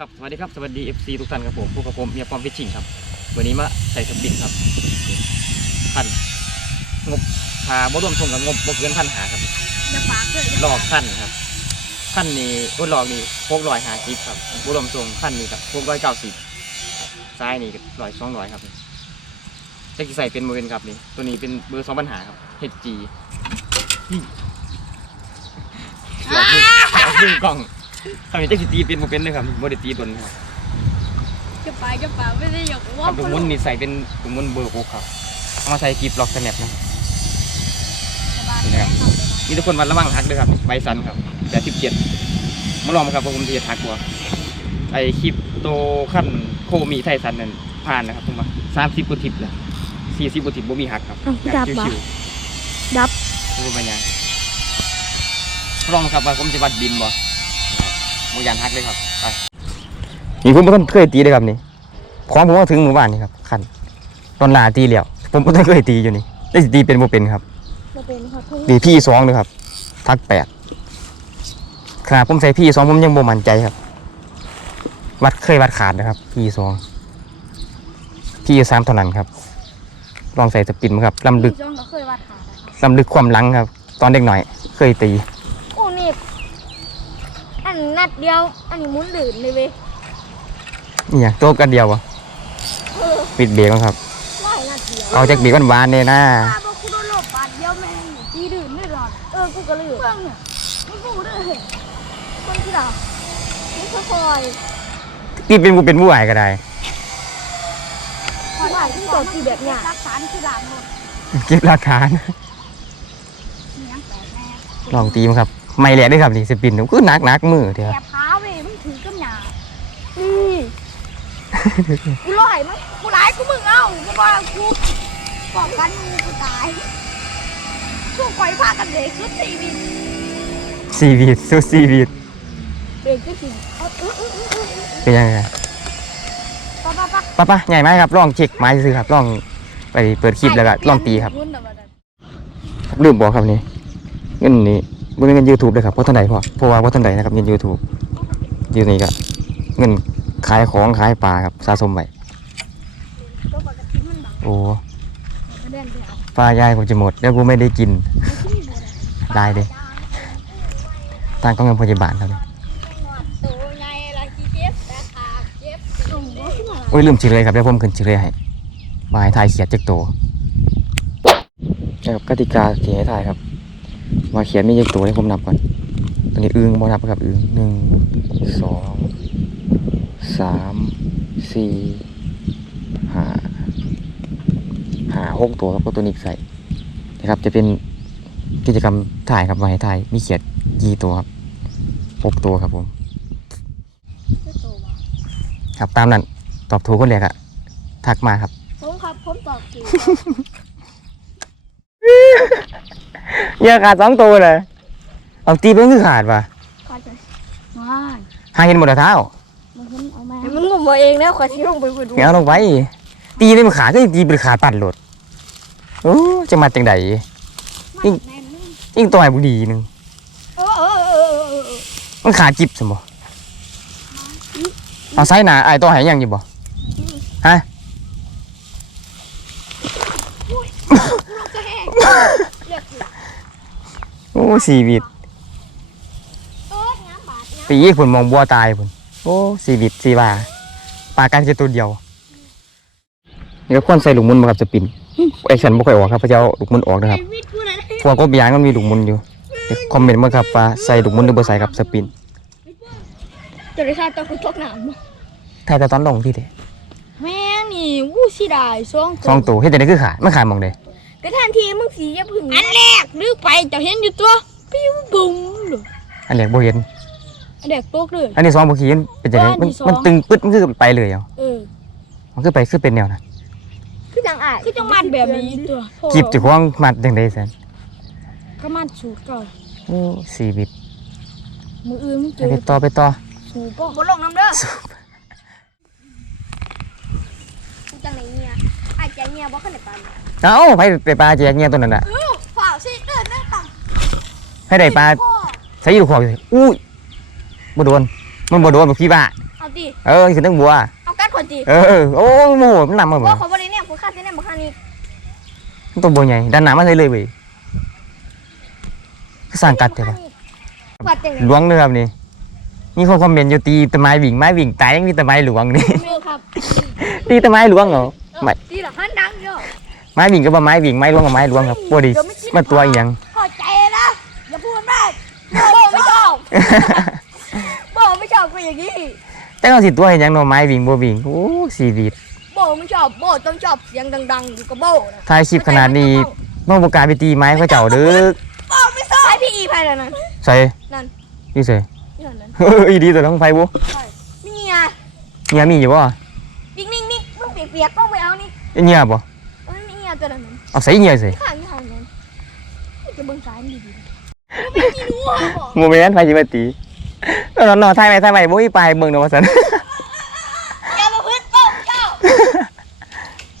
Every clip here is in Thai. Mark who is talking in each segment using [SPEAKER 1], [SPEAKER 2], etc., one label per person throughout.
[SPEAKER 1] ครับสวัสดีครับสวัสดี FC ทุกท่านครับผมพวกกับผมเมียปอมฟิชชิงครับ วันนี้มาใส่สปริงครับพันงบพาบ่รวมทงกับงบบ่เกินพันหาครับ
[SPEAKER 2] อย่าปากเลย
[SPEAKER 1] หลอกพันครับพันนี้ก็หลอกนี่พกร้อยหาสิบครับบ่รวมทรงพันนี้ครับพกร้อยเก้าสิบซ้ายนี่ร้อยสองร้อยครับจะกี่ใส่เป็นโมเวนครับนี่ตัวนี้เป็นเบอร์สองปัญหาครับ HG นี่หลอกมือหลอกมือกล้อง ทำนี้จะกี่ตีเป็นโมเป็นเลยครับโมเดตีตนครับ
[SPEAKER 2] จะปากจะปากไม่ได้อยาก
[SPEAKER 1] ค
[SPEAKER 2] ว่า
[SPEAKER 1] รับถุงมุนนี่ใส่เป็นถุงมุนเบอร์หกครับเอามาใส่กีบล็อกสแนปนะนี่นะครับมีทุกคนวันระวังทักด้วยครับใบสันครับแต่สิบเจ็ดมาลองครับว่าผมจะทักว่าไอคลิปโตขั้นโคมีไทยสันนั่นผ่านนะครับผมว่าสามสิบกว่าทิปแล้วสี่สิบกว่าทิปบ่มีหักครับ
[SPEAKER 2] ดับปะ
[SPEAKER 1] ชิว
[SPEAKER 2] ดับ
[SPEAKER 1] ๆดูเป็นยังลองครับว่าผมจะวัดบินบ่ โมยันทักเลยครับไปนี่ผมเพิ่งเคยตีเลยครับนี่ของผมก็ถึงหมู่บ้านนี่ครับคันตอนหนาตีแล้วผมก็เคยตีอยู่นี่ได้สิตีเป็นโมเป็นครับ
[SPEAKER 2] จะเป็นครับเพิ่ง
[SPEAKER 1] ดีพี่สองเลยครับ ทักแปดขนาดผมใส่พี่สองผมยังบ่มั่นใจครับ วัดเคยวัดขาดนะครับ พี่สองพี่สามเท่านั้นครับ ลองใส่สปินมาครับลำลึก
[SPEAKER 2] จ้องก็เคยวัดขานะครับ
[SPEAKER 1] ลำลึกความหลังครับ ตอนเด็กหน่อย เคยตี
[SPEAKER 2] โอ้นี่อั นนัดเดียว อันนี้หมุนหลื่นเลยเว้ย
[SPEAKER 1] นี่อย่างตัวกันเดียววะ
[SPEAKER 2] เออ
[SPEAKER 1] ปิดเบรกมั้งครับ
[SPEAKER 2] ไล่นัดเดียว
[SPEAKER 1] เอาจากเบรกหวานๆเนี่ยนะ
[SPEAKER 2] ตาบอกกูโดนหลบบาดเดียวแม่งตีดื่นไม่รอดเออ กูก็เลยเพื่อนเนี่ยไม่กูด้วยคนที่เราไม่ค่อย
[SPEAKER 1] ตีเป็นบูเป็นบูไหวก็ได้
[SPEAKER 2] คอยที่ตัวตีแบบเนี้ยรักษาที่หลังหมด
[SPEAKER 1] เก็บหลักฐาน
[SPEAKER 2] เนี้ยแปลกแน่
[SPEAKER 1] ลองตีมั้งครับ ไม่แหลกด้วยครับนี่สปินก็หนักหนักๆมือเดียว
[SPEAKER 2] แอบขาเว้ยมันถือกับหยาอือกูลอยมั้งกูร้ายกูมึงเอ้ากูว่ากูป้องกันมึงกูตายช่วงไฟพากันเด็กสุดชีวิต
[SPEAKER 1] ซีวีดสู้ซีวีด
[SPEAKER 2] เด็กก็จริงเอาอื้ออื้ออื้ออื้ออื้อ
[SPEAKER 1] เป็นยังไง
[SPEAKER 2] ปะปะปะ
[SPEAKER 1] ป้าป้าใหญ่ไหมครับลองเช็คไม้ซื้อครับลองไปเปิดคลิปแล้วก็ลองตีครับ
[SPEAKER 2] วุ่นน่ะบัดนั้น
[SPEAKER 1] ลืมบอกครับนี่เงินนี่ บ่เป็นเงินยูทูบเลยครับเพราะท่านใดพ่อเพราะว่าเพราะท่านใดนะครับเงินยูทูบยูนี่ก็เงินขายของขายปลาครับสะสมไว้
[SPEAKER 2] ก็ป
[SPEAKER 1] โอ้
[SPEAKER 2] ปเอา
[SPEAKER 1] ปลายายผมจะหมดแล้วกูไม่ได้กิน
[SPEAKER 2] ไม่ที่บัว
[SPEAKER 1] ได้เด้ทางกองเงินพยาบาลครับนี่
[SPEAKER 2] ตัวใหญ่ละกี่เจ็บาเจ็บตรงบ่ขึ้นมา
[SPEAKER 1] โอ้ยลืมชื่อเลยครับเดี๋ยวผมขึ้นชื่อเลยให้บายทายเขียดจักโตนะครับกติกาที่ให้ทายครับ ว่าเขียนมีจักโตให้ผมนับก่อนตอนนี้อึงบ่นับครับอึงหนึ่งสองสามสี่ห้าห้าหกตัวครับก็ตัวนี้ใส่นะครับ จะเป็นกิจกรรมถ่ายครับไว้ถ่ายมีเขียดกี่ตัวครับหกตัวครับผมครับตามนั้นตอบถูกคนแรกอะทักมาครับ
[SPEAKER 2] ผมครับผมตอบถูก
[SPEAKER 1] เยอะขาดสองตัวเลยเอาตีเป็นคือขาดป่ะ
[SPEAKER 2] ก็จะว้าย
[SPEAKER 1] หาเห็นหมดแล้วเท้า
[SPEAKER 2] มันเห็นเอามามันงมมาเองแล้วขอชี้ลงไปดู
[SPEAKER 1] เงี้ยลงไป ตีได้มันขาดก็ยังตีเป็นขาดปัดโหลดโอ้จะมาจังใดยิ่งยิ่งต่อยบุดีหนึง
[SPEAKER 2] เออเออเออเออเออ
[SPEAKER 1] มันขาดจิบสมบ่เอาไซหนาไอ้ตัวหายยังอยู่บ่ฮะ
[SPEAKER 2] ลูกจะแห้งเลือกอยู่
[SPEAKER 1] โอ้ชีวิต
[SPEAKER 2] เออน้ำบาดน้
[SPEAKER 1] ปีผุนมองบัวตายผุนโอ้ชีวิตชีว่าปลากันแค่ตัวเดียวนี่ก็ควรใส่ลูกมุนมาครับสปินไอ้ฉันบ่ค่อยออกครับเพราะจะเอาลูกมุนออกนะครับำ
[SPEAKER 2] วิทย์กูเลย
[SPEAKER 1] พวกกบยางมันมีลูกมุนอยู่เดี๋ยวคอมเมนต์มาครับว่าใส่ลูกมุนหรือบ่ใส่ครับสปิน
[SPEAKER 2] จะได้ทราบตอนคุณตกน้ำ
[SPEAKER 1] ถ่ายแต่ตอนลงที่เด้
[SPEAKER 2] แม่นี่วู้สิได้สอง
[SPEAKER 1] สองตัวเฮ็ดจังได๋คือขาดมันขาดหมองใด
[SPEAKER 2] กระทันทีมึงสีอย่าพึ่งอันแรกลือไปเจะเห็นอยู่ตัวปิ้วบุ้งเลย
[SPEAKER 1] อันแรกบ่เห็น
[SPEAKER 2] อันแรกตกเลย
[SPEAKER 1] อันที่สองบ่ขี้มันเป็นจังได๋
[SPEAKER 2] อัน
[SPEAKER 1] มัน
[SPEAKER 2] ที่สอง
[SPEAKER 1] มันตึงปึ๊ดมันคือไปเลยเอา
[SPEAKER 2] เออ
[SPEAKER 1] มันคือไปคือเป็นแนวนั้น
[SPEAKER 2] คือจังอะคือจังมันแบบนี้ตัว
[SPEAKER 1] กีบเจ้าของมัดจังได๋ซั่น
[SPEAKER 2] ก็มันสูตรเก่า
[SPEAKER 1] โอ้ชีวิต
[SPEAKER 2] มืออื่นมึงเจ
[SPEAKER 1] ไป
[SPEAKER 2] อ
[SPEAKER 1] ต่อไปต่อ
[SPEAKER 2] สูบบ่ลงน้ำเด้อกูจังไหนเนี่ยอาจจะเนี่ยบ่ขึ้นได้ปาน
[SPEAKER 1] เอ้าไปไปปลาแจกเงี้ยตัวนั้นน่ะ
[SPEAKER 2] เออฝ่าสิเดินได้ต่ำ
[SPEAKER 1] ให้ได้ปลาใส่อยู่ขอบอยู่อุ้ยบ่โดนมันบ่โดนบ่พี่บ้า
[SPEAKER 2] เอาตี
[SPEAKER 1] เออขึ้นตั้งบัว
[SPEAKER 2] เอากัดคนตี
[SPEAKER 1] เออโอ้โหมันนำมาบ่
[SPEAKER 2] ว่าเขาบริเนี่ยผมคาดที่เนี่ยบุคานี้
[SPEAKER 1] มันตัวบัวใหญ่ด้านหน้ามันเลยเลยเว้ยก็สร้างกัดใช่ปะ
[SPEAKER 2] กัดจังเลย
[SPEAKER 1] หลวงเนื้อครับนี่มีคนคอมเมนต์อยู่ตีตะไม้วิ่งไม้วิ่งตายยังมีตะไม้หลวงนี่
[SPEAKER 2] เมือครับ
[SPEAKER 1] ตีตะไม้หลวงเหรอไม่
[SPEAKER 2] ตีหลังหันดังเยอะ
[SPEAKER 1] ไม้วิ่งก็บ่ไม้วิ่งไม้หลวงก็ไม้หลวงครับบ่ดีมันตัวอีหยัง
[SPEAKER 2] พอใจนะอย่าพูดมากโบไม่ชอบโบไม่ชอบเป็นอย่างนี้
[SPEAKER 1] แต่เอาสิตัวเห็นหยังเนาะไม้วิ่งบ่วิ่งโอ้ชีวิต
[SPEAKER 2] โบไม่ชอบโบต้องชอบเสียงดังๆอยู่กับโบนะ
[SPEAKER 1] ถ่ายคลิปขนาดนี้บ่บ่กล้าไปตีไม้เขาเจ้าเด้อ
[SPEAKER 2] โบไม่ชอบให้พี่อีไปแล้วนั่น
[SPEAKER 1] ใส่
[SPEAKER 2] นั่น
[SPEAKER 1] อยู่ใส่
[SPEAKER 2] นั่นนั่น
[SPEAKER 1] เอออีดีตัวของไผบ่
[SPEAKER 2] นี่ไง
[SPEAKER 1] เงียมีอยู่บ่
[SPEAKER 2] นิ่งนิ่งนิ่งมึงเปียกๆต้องไปเอานี่
[SPEAKER 1] เงียบ่
[SPEAKER 2] เอ้ยนี่ไง ตัวนั้น
[SPEAKER 1] เอาใส่เงี้ยส่
[SPEAKER 2] ข้างข้างนั้นจะเบิ่งซ้ายดีดีไม่กินหัว
[SPEAKER 1] โมเมนต์ไผสิมาตีนาะเนาะถ่ายไว้ถ่ายไว้บ่มีปเบิ่งเนาะว่าซั่น
[SPEAKER 2] อย่ามาพึ่งโป้งเจ้า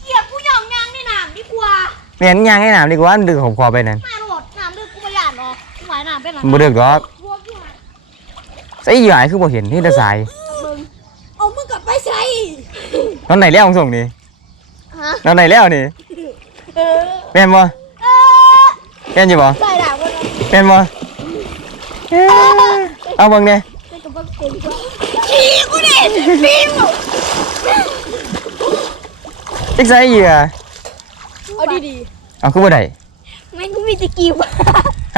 [SPEAKER 2] เกียกูหยองยางในน้ำดีกว่า
[SPEAKER 1] แม่นยางให้น้ำดีกว่าดึกของคอไปนั่น
[SPEAKER 2] มาโหลดน้ำลึกกูไม่หยาดหรอกกูหวายน้ำเป็นหรอ
[SPEAKER 1] บ่ดึกดอก
[SPEAKER 2] พวกที่หา
[SPEAKER 1] ใส่เหยื่คือบ่เห็นเฮ็ดแต่สาย
[SPEAKER 2] เอามึงกลับไปใส่
[SPEAKER 1] ตอนไหนแล้วของส่งนี่
[SPEAKER 2] ฮะ
[SPEAKER 1] ตอนไหนแล้วนี่ แม่นบ่
[SPEAKER 2] เออ
[SPEAKER 1] แม่นอยู่บ่
[SPEAKER 2] ใส่ด่าคนนั้น
[SPEAKER 1] แม่นบ่เอ้ยเอาเบิ่งเด้
[SPEAKER 2] ใส่กระเป๋าเต็มตัวขี้กูดิขี้กู
[SPEAKER 1] จักใส่เหยื่อ
[SPEAKER 2] เอาดี
[SPEAKER 1] เอาคือบ่ได้
[SPEAKER 2] ๆไม่กูมีตะกีบ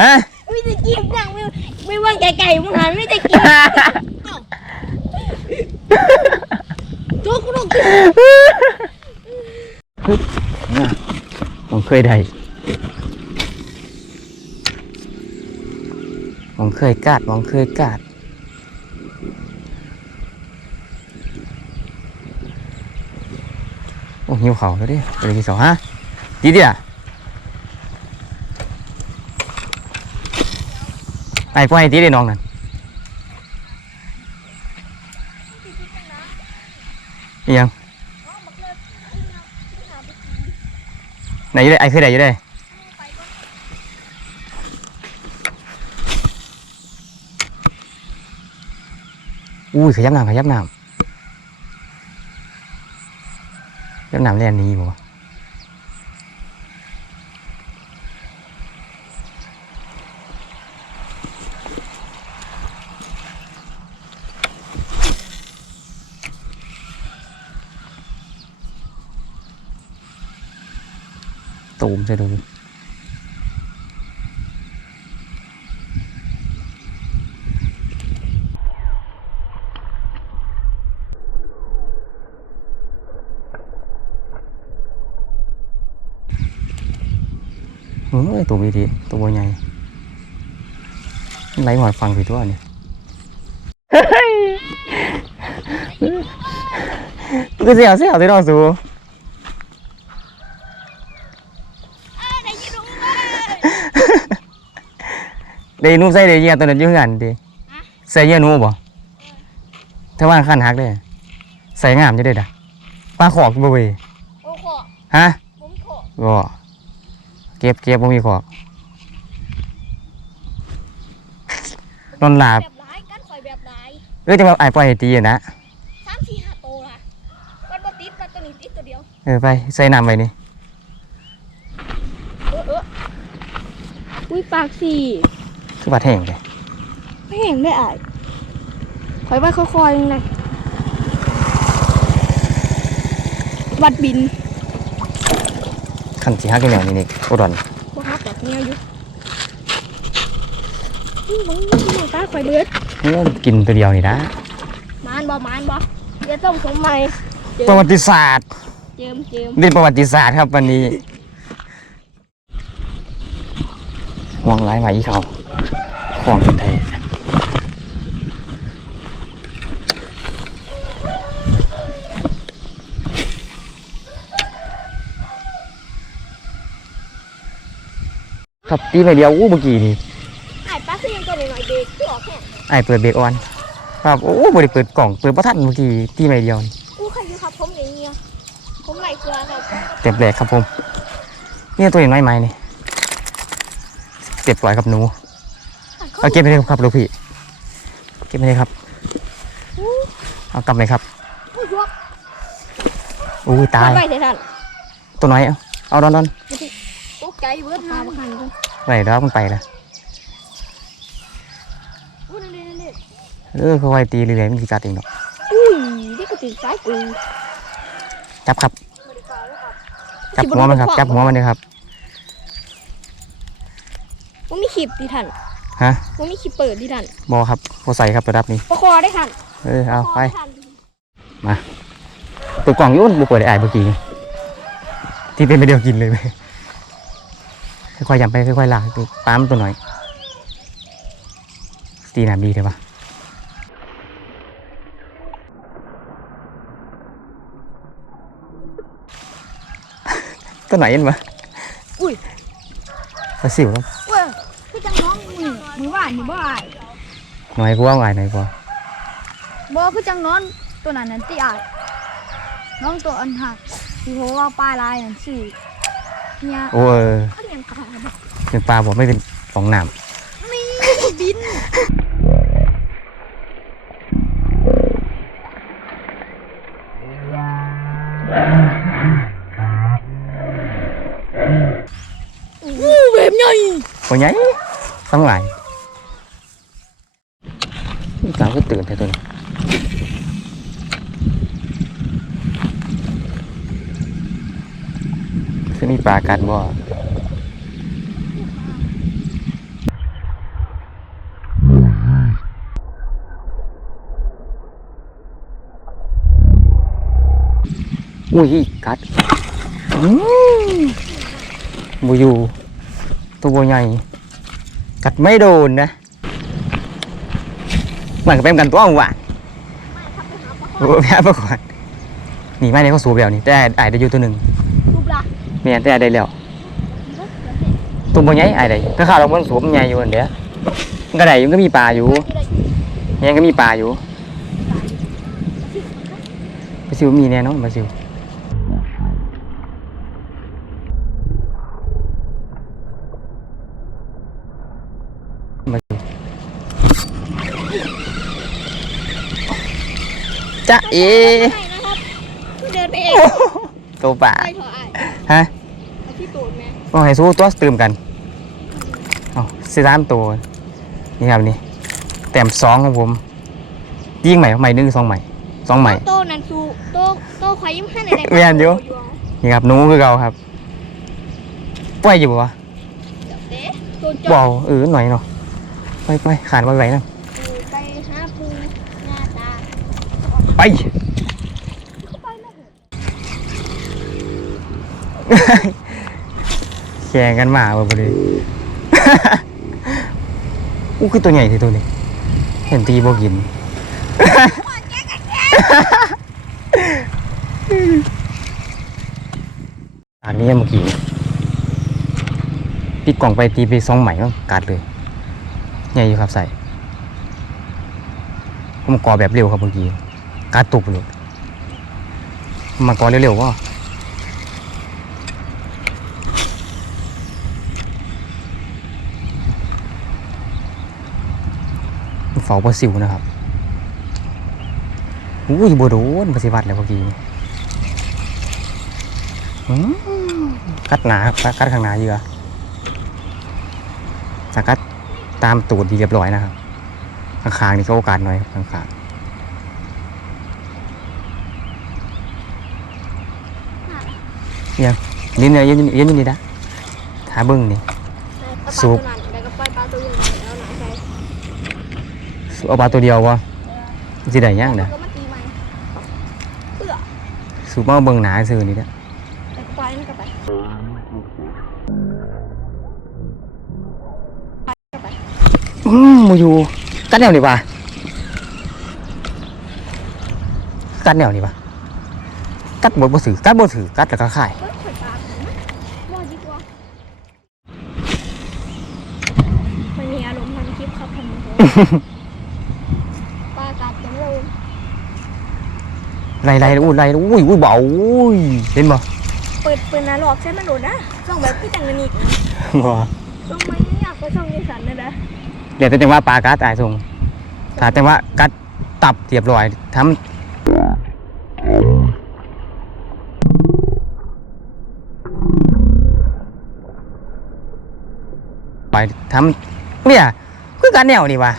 [SPEAKER 1] ฮะ
[SPEAKER 2] มีตะกีบนั่งไม่ไม่ว่างไก่ๆมึงหันไม่ตะกีบ ตัวกูต้องกิน
[SPEAKER 1] ผมเค ยได้ผมเคยกาดผมเคยกาดโอ้หิวเขาแล้วดิไปเลยที่สองฮะดีเดียไอ้พวกไอ้ตีได้น้องนั่นอิหยังไหน อยู่ได้ไอ้คือได้อยู่ได้อุ้ยขยับน้ำขยับน้ำขยับน้ำเล่นนี้บ่ วะตูมใช่ดูดิเฮ้ยตัวมีดีตัวใหญ่ไหลหอดฟังไปตัวนี่เฮ้ยก็เสียวเสียวที่เราสู
[SPEAKER 2] ไหนยืนตรงนี้
[SPEAKER 1] เดี๋ยวหนูใส่เดี๋ยวเหยียบตัวนั้นอยืงกันดิใส่เหยียบหนูบ่ถ้าว่าขั้นหักเลยใส่งามจะได้ด่ะปลาขอกบ่เว้ย
[SPEAKER 2] โอ้โห
[SPEAKER 1] ฮะ
[SPEAKER 2] ผมโข
[SPEAKER 1] บ่เก็บเก็บบ่มีขอกนอนหลับ
[SPEAKER 2] แบบร้ายกันข่อยแบบร้าย
[SPEAKER 1] เอ้ยจะมาไอ้ายปล่อยให้ตีอะนะ
[SPEAKER 2] สามสี่ห้าโตละมันบ่ติดมันตัวนี้ติดตัวเดียว
[SPEAKER 1] เออไปใส่น้ำไว้นี่
[SPEAKER 2] เออเอออุ้ยปากสี่
[SPEAKER 1] คือปลาแห้งเลย
[SPEAKER 2] ไม่เห็นได้อะคอยว่าค่อยๆนะวัดบิน
[SPEAKER 1] ขันสีหักกันแนวนี่นี่โคตรอน
[SPEAKER 2] บ่ฮักแบบเนี้ยอยู่อื้อมึงมึงตาข่อยเบิด
[SPEAKER 1] เอ้ยกินตัวเดียวนี่นะ
[SPEAKER 2] มานบ่มานบ่เดี๋ยวต้องสมใหม่เจิ
[SPEAKER 1] ประ
[SPEAKER 2] ม
[SPEAKER 1] วัติศาสตร์
[SPEAKER 2] เจิมเจิม
[SPEAKER 1] เรียนประวัติศาสตร์ครับวันนี้มองไล่มาอีเขา ของไทยครับตีไปเดียวอู้เมื่อกี้นี่
[SPEAKER 2] ไอ้ป้าคือยังตัวหน่อยๆเด็กที่ออกแค่
[SPEAKER 1] ไอ้ายเปิดเบรกออน ครับโอ้บริเปิดกล่องเปิดประทันเมื่อกี้ตีไปเดียวนี่
[SPEAKER 2] กูเคยอยู่ครับผมอย่างเงี้ยผมไหลเกลือครับ
[SPEAKER 1] เต็มแรกครับผมนี่ตัวเองน้อยไหมนี่เต็บปล่อยกับหนู เอาเก็บไปเลยครับลูกพี่ เก็บไปเลยครับ เอากลับไหมครับ
[SPEAKER 2] อุ้ยพวก
[SPEAKER 1] อุ้ยตาย
[SPEAKER 2] ไปเถอะท่าน
[SPEAKER 1] ตัวน้อยเอาเอาดอนดอน
[SPEAKER 2] ตกใจเบิดมาบักหันกัน
[SPEAKER 1] ไปแล้วมันไปละ
[SPEAKER 2] อุ้ยนั่นนี่นั่นนี่
[SPEAKER 1] เออเขาไว้ตีเรื่อยๆมันสิกัดเองเนาะ
[SPEAKER 2] อุ้ยนี่ก็ติดสายกู
[SPEAKER 1] จับครับ จับหัวมันครับ จับหัวมันเลยครับ
[SPEAKER 2] มันมีขีบดิท่าน
[SPEAKER 1] ฮะ
[SPEAKER 2] มันมีขีบเปิดดิท่าน
[SPEAKER 1] บอครับเขาใส่ครับระดับนี้
[SPEAKER 2] ประคอได้ท่าน
[SPEAKER 1] เออเอาไป
[SPEAKER 2] ท่าน
[SPEAKER 1] เปิดกล่องอยุ่นบุเปิดได้อ่านเมื่อกี้ที่เป็นไปเดียวกินเลยไหมค่อยๆยำไปค่อยๆลากไปปั๊มตัวหน่อยตีหนามดีเลยปะตัวไหนเห็นปะ
[SPEAKER 2] อุ้ย
[SPEAKER 1] ปลาสิวแล้ว
[SPEAKER 2] เว้ยพี่จังน้อง มึงมึงว่านี่บ่อาย
[SPEAKER 1] หน่อยกว่าหน่อยหน่อยกว่า
[SPEAKER 2] บ่คือจังนอนตัวนั้นนั่นติอายน้องตัวอันหักที่เขาว่าปลาลายนั่นสิเนี่ย
[SPEAKER 1] โอ้เออ
[SPEAKER 2] เขาเลี้ยงปลาบ่
[SPEAKER 1] เป็นปลาบอกไม่เป็นฟองน้
[SPEAKER 2] มีบินอู้แบบใหญ่ำ
[SPEAKER 1] ตัวใหญ่ต้องหลายกลางก็ ตื่นแต่ตัวนี้คือมีปลากัดบ่อุ้ยกัดบูยูตัวใหญ่ กัดไม่โดนนะ มือนกับเป็นกันตัวหวานโอ้แพ้ประกวดนี่ไม่ได้เขาสูบแล้วนี่แต่ไอ้ได้อยู่ตัวหนึ่ง
[SPEAKER 2] รูปลักษณ์
[SPEAKER 1] แม่นแต่ไอ้ได้แล้วตัวบ่ใหญ่ไอ้ได้ถ้าข้าวเรามันสูบมันใหญ่อยู่อันเดียวมันก็ได้อยู่มันก็มีปลาอยู่ยังก็มีปลาอยู่ปลาซิวมีแน่เนอนปลาซิวปลาซิว จ๊ะเอ
[SPEAKER 2] นะครับเดินไปเอง
[SPEAKER 1] ตัวปลา
[SPEAKER 2] ไปเถอะไอ้
[SPEAKER 1] ฮะ
[SPEAKER 2] ไอ้ที่ตูดแม่
[SPEAKER 1] ว่าให้สู้ตัวตื่มกันเอาสิสามตัวนี่ครับนี่แต้มสองของผมยิงใหม่ใหม่หนึ่งสองใหม่สองใหม่
[SPEAKER 2] โตนันซูโตโตควายยิ้มให้ใน
[SPEAKER 1] แม่นอยู่ นี่ครับหนูคือเก่าครับปล่อยอยู่ปะวะ
[SPEAKER 2] เด้ตัวจ
[SPEAKER 1] บ
[SPEAKER 2] อ
[SPEAKER 1] อกเออหน่อยเนาะไปไปขาดไปไหวนะ
[SPEAKER 2] ไปหาปูหน้าตา
[SPEAKER 1] ไป
[SPEAKER 2] แข่
[SPEAKER 1] งกันมาบ่เลยอู้คือตัวใหญ่ที่ตัวนี้ เห็นตีบ่กินอันนี้เมื่อกี้ปิดกล่องไปตีไปซองใหม่ก็กัดเลยใหญ่อยู่ครับใส่ผมกอแบบเร็วครับเมื่อกี้ กัดตุบเลยมากอเร็วๆว่าเฝ้าปลาสิวนะครับอุ้ยบัวโดนปฏิวัติเลยเมื่อกี้อืมกัดหนาครับกัดข้างหนาเยอะจะกัดตามตูดดีเรียบร้อยนะครับข้างๆนี่ก็โอกาสหน่อยข้างๆ เนี่ยนี่เนี่ยยืนยืนอยู่นี่นะหาเบิ้งนี่ซุป
[SPEAKER 2] แล้วก็ปล่อยปลาตัวใหญ่แล้วนาใส่
[SPEAKER 1] เอาปลาตัวเดียววะสิได้ย่างเด้อ
[SPEAKER 2] ก็มาตีใหม่เพื่อ
[SPEAKER 1] สูบมาเบิ้งหนาซื่อนี่ด้อ
[SPEAKER 2] แต่ปล่อยมันก็ไปก็ไป
[SPEAKER 1] อืมมูอยู่กัดแนวนี่ปะกัดแนวนี่ปะ กัดบดบ่ถือกัดบ่ถือกัดแล้วก็ขาย
[SPEAKER 2] เฮ้ยข่อยปลาผมนะรอดีกว่ามันมีอารมณ์ทางคลิปครับทำมันปลากัดจังเลย
[SPEAKER 1] ไล่ไล่อู้ไล่อุ้ยอุ้ยเบาอุ้ยเห็นบ่
[SPEAKER 2] เปิดปืนนะหลอกใช้มันโดดนะส่องแบบพี่จังเงินอีกนะ
[SPEAKER 1] บ่
[SPEAKER 2] ส่องไม่อยากไปส่องในสันนะนะ
[SPEAKER 1] เดี๋ยวแต่จังว่าปลากัดตายทรงถ้าแต่ว่ากัดตับเรียบร้อยทำ ไปทำเนี่ยคือการแนวนี่วะ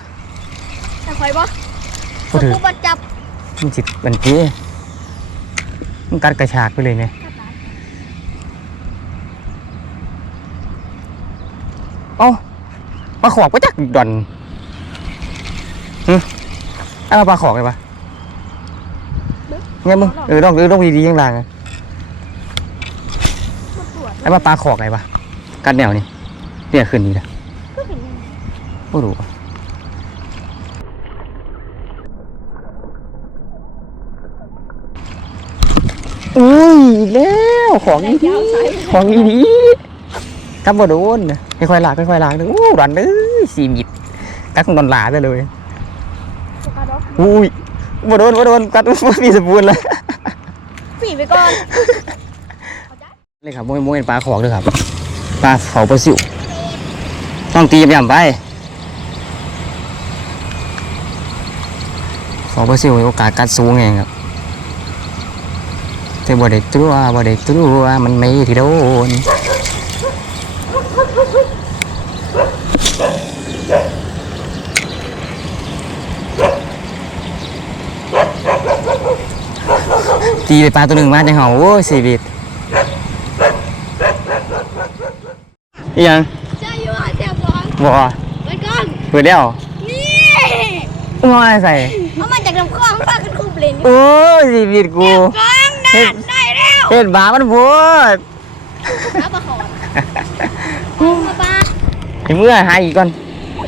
[SPEAKER 2] แต่คอยบ่
[SPEAKER 1] พูดถึง
[SPEAKER 2] กูบัดจับ
[SPEAKER 1] มันจิตบันทีมันกัดกระชากไปเลยเนี่ยเอ้าปลาขอกก็จักดอนฮึเอาปลาขอกเลยปะเนี่ยมึงเออต้องเออต้องดีๆยังไง
[SPEAKER 2] มาตรวจ
[SPEAKER 1] ไอ้ว่าปลาขอกไงปะกัดแนวนี่ เนี่ยขึ้นนี่นะ
[SPEAKER 2] ก็เห็น
[SPEAKER 1] ไม่รู้อะอุ้ยอีกแล้วของอีดีของอีดีกับบโดนค่อยๆลากค่อยๆลากเลยอู้รันเอ้ยสี่มิดกัดของดอนหลาไปเลย
[SPEAKER 2] ปลาดอก
[SPEAKER 1] อุ้ยบโดนบโดนกัดบ่มีสปูนเลย
[SPEAKER 2] ฝีไปก่อน
[SPEAKER 1] เลยครับโมยโมยปลาขอกเลยครับปลาเขาปลาสิว ต้องตีย่ำๆไปขาปลาสิวมีโอกาสกัดสูงเองครับแต่บ่ได้ตัวบ่ได้ตัวมันไม่ที่โดนตีไปปลาตัวหนึ่งมาจังเหาโอ้ยสีวิตอีหยัง
[SPEAKER 2] ใช่อยู่อะเสีย บอล
[SPEAKER 1] บ่
[SPEAKER 2] ไปก่อน
[SPEAKER 1] เปิดแล้ว
[SPEAKER 2] นี่
[SPEAKER 1] มาใส่
[SPEAKER 2] เอามาจากลำคลองพากันคูเบลนอยู่
[SPEAKER 1] โอ้ยสีวิตกู
[SPEAKER 2] กลางนั่นได้แล้ว
[SPEAKER 1] เฮ็ดบาปมันพูด
[SPEAKER 2] แล้วปลาขอนมาปลา
[SPEAKER 1] ไอ้เมื่อหาอีกก่อน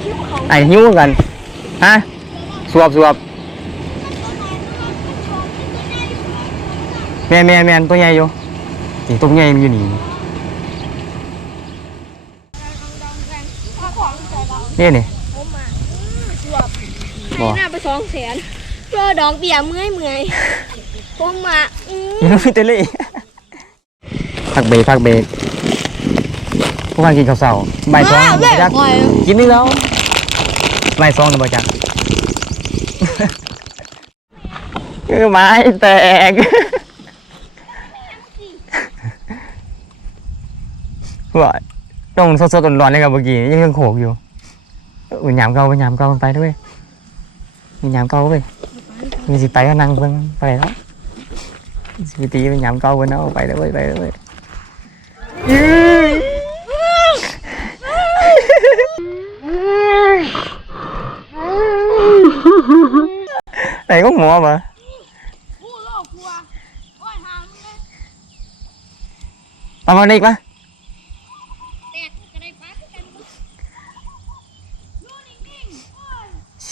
[SPEAKER 2] คิ้วเขา
[SPEAKER 1] ไอ้หิ้วกันฮะสวบสวบแม่แม่แม่นตัวใหญ่อยู่นี่ตัวใหญ่มันอยู่นี่
[SPEAKER 2] ปลาของใจเรา
[SPEAKER 1] นี่นี่
[SPEAKER 2] ผมมาจวบ
[SPEAKER 1] บ่
[SPEAKER 2] ให้หน้าไปสองแสนเพื่อดอกเบี้ยเมื่อยเมื่อยผมมาอืม
[SPEAKER 1] ยังไม่เตลี่พักเบรกพักเบรกพวกมันกินข้าวเสาใบายสอง
[SPEAKER 2] เว้
[SPEAKER 1] บ่
[SPEAKER 2] ย
[SPEAKER 1] จัก
[SPEAKER 2] คอย
[SPEAKER 1] กินนึงแล้วใบายสองนะบ่จักเออไม้แตกว่าต้องสดๆร้อนๆเลยครับเมื่อกี้ยังยังโขกอยู่ เออยามเก่าไปยามเก่ามันไปด้วยมียามเก่าไปมีสิไปก็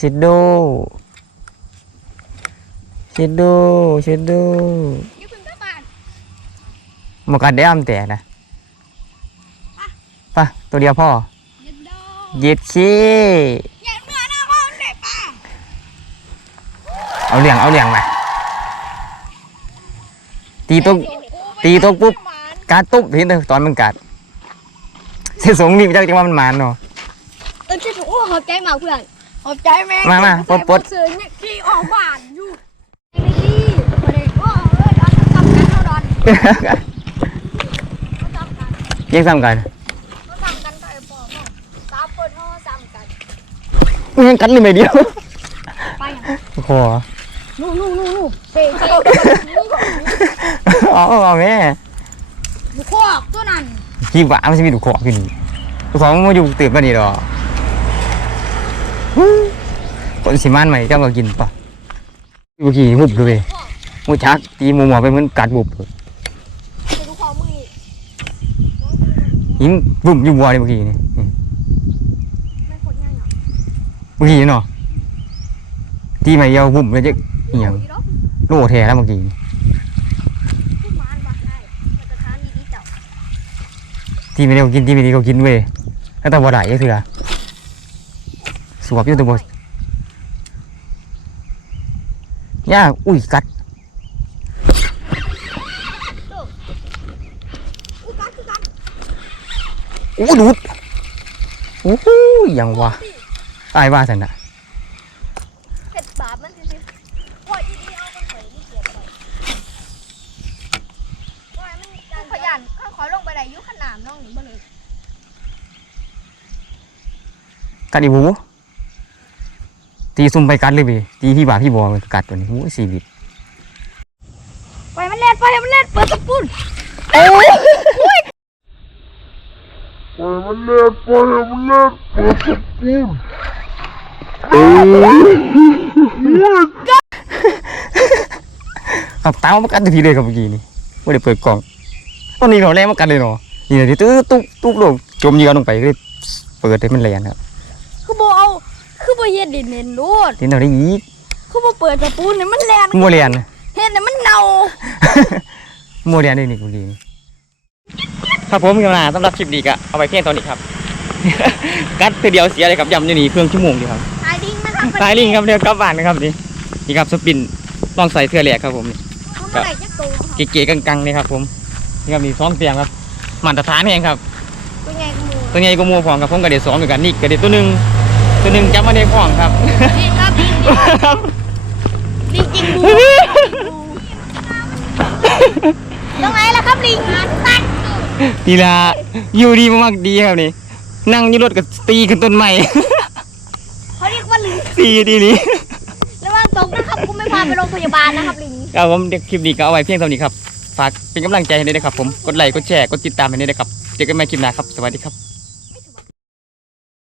[SPEAKER 1] ชิดโดชิดโดชิดโด
[SPEAKER 2] อย่าเพึ่งกลับบ้าน
[SPEAKER 1] หมกัดได้อ้ำแต่นะปะตัวเดียวพ่อ
[SPEAKER 2] อย่าดอก
[SPEAKER 1] เย็ดขี้
[SPEAKER 2] อย่าเมื่อหน้าพ่อมันได้ป่ะ
[SPEAKER 1] เอาเหลี่ยงเอาเหลี่ยงมาตีตัวตีตัวปุ๊บการตุ๊บเห็นแต่ตอนมันกัดเสียสงนี่จักจังว่ามันหมานเนาะ
[SPEAKER 2] เออจะถูกขอบใจมากเพื่อน ขอบใจแม่
[SPEAKER 1] มามาปลดปลด
[SPEAKER 2] เสือเนี่ยขี่ออกบ้านอยู่ไม่ดีมาเลยโอ้เออดอนทำกันเท่าดอนเขาทำกัน
[SPEAKER 1] ยังซ้ำกัน
[SPEAKER 2] เขาทำกันก็ไอ้ปอบบอกสามคนเขาทำกัน
[SPEAKER 1] ยังกัดเลยไม่เดียว
[SPEAKER 2] ไปอย่าง
[SPEAKER 1] โอ้โห
[SPEAKER 2] นู่นนู่นนู่นนู่นเซ่เซ่
[SPEAKER 1] อ๋อเอาแม่
[SPEAKER 2] บุกคอกตัวนั้น
[SPEAKER 1] ขี้หวามันจะมีดูขอขึ้นดูขอมันมาอยู่ตื่นมานี่ดอก คนสิมานใหม่เจ้าก็กินปะเมื่อกี้หุบเลยมูชักตีมูหมอไปเหมือนกัดบุบยิ
[SPEAKER 2] ง
[SPEAKER 1] บุ่มอยู่บัวเลยเมื่อกี้นี่เมื่อกี้เนาะตีใหม่เดียวบุ่มเลยจะอหย่างโลแท้แล้วเมื่อกี้
[SPEAKER 2] ขึ้นมาอันมาได้มาตรฐานดีๆเจ้า
[SPEAKER 1] ตีไม่เดียวกินตีไม่ดีก็กินเว้ยแล้วแต่บ่ได้ก็คือละ สวบอยู่แตัวบ่ย่าอุ้ยกัด
[SPEAKER 2] อู้กัดคือกัด
[SPEAKER 1] อู้ดูดโอ้โหยังวะตายว่าสันน่ะ
[SPEAKER 2] เห็ดบาปมันสิๆโอ้ยอีๆเอามันเผยนี่เสียไปโอ้ยมันการขยันข้าขอลงไปได้อยุขนามน้องนี่บ่เลย
[SPEAKER 1] กัดอีบู ตีซุ่มไปกัดเลยเว้ยตีพี่บาพี่บอมันกัดตัวนี้โอ้ยชีวิต
[SPEAKER 2] ไปมันเล่นไปมันเล่นเปิดตะปูน
[SPEAKER 3] Foi mulher, foi mulher, foi sapun.
[SPEAKER 1] ครับตามมากัดทันทีเลยครับเมื่อกี้นี่ไม่ได้เปิดกล่องตอนนี้เราแรงมากัดเลยเนาะนี่เลยตุ๊บตุ๊บตุ๊บลงจมเหยื่อลงไปเลยเปิดให้มันแรงครับ
[SPEAKER 2] คือบ่เอาคือ บ่เฮ็ดดินเน้นโลด
[SPEAKER 1] ที่เราได้อีก
[SPEAKER 2] คือบ่เปิดตะปูนนี่มันแลน
[SPEAKER 1] โมเรียน
[SPEAKER 2] เฮ็ดให้มันเน่า
[SPEAKER 1] โมเรียนได้นี่เมื่อกี้นี่ครับผมกำลังสำหรับคลิปนี้ก็เอาไปเพียงตอนนี้ครับ กัดตัวเดียวเสียเลยครับยำอยู่นี่เครื่องชั่วโมงเดียวครับ
[SPEAKER 2] ตายดิ้งนะครับ
[SPEAKER 1] สายลิงครับเดี๋ยวกลับบ้านนะครับนี่นี่ครับสปินลองใส่เทือแหลกครับผมนี่
[SPEAKER 2] เขาบ่ได้จักโตครับ
[SPEAKER 1] เก๋ๆกังๆนี่ครับ ผมนี่ครับนี่สองเตียงครับมาตรฐานเองครับ
[SPEAKER 2] ตัวใหญ่กว่าหมู
[SPEAKER 1] ตัวใหญ่ก็มูพร้อมกับผมกับเด็ดสองเหมือนกันนี่กับเด็ดตัวหนึ่ง ตัวหนึ่งจับมาในพร้อมครับ
[SPEAKER 2] นี่ครับลิงลิงจริงบูตรงไหนล่ะครับลิงตัด
[SPEAKER 1] นี่ละอยู่ดีมากๆดีครับนี่ นั่งอยี่รถกับตีขึ้นต้นไม้
[SPEAKER 2] เขาเรียกว่าลิง
[SPEAKER 1] ตีดีนี้
[SPEAKER 2] ระวังตกนะครับกูไม่พาไปโรงพยาบาลนะครับลิง
[SPEAKER 1] ครับผมเดี๋ยวคลิปนี้ก็เอาไว้เพียงเท่านี้ครับฝากเป็นกำลังใจให้ด้วยนะครับผมกดไลค์กดแชร์กดติดตามให้ด้วยนะครับเจอกันใหม่คลิปหน้าครับสวัสดีครับ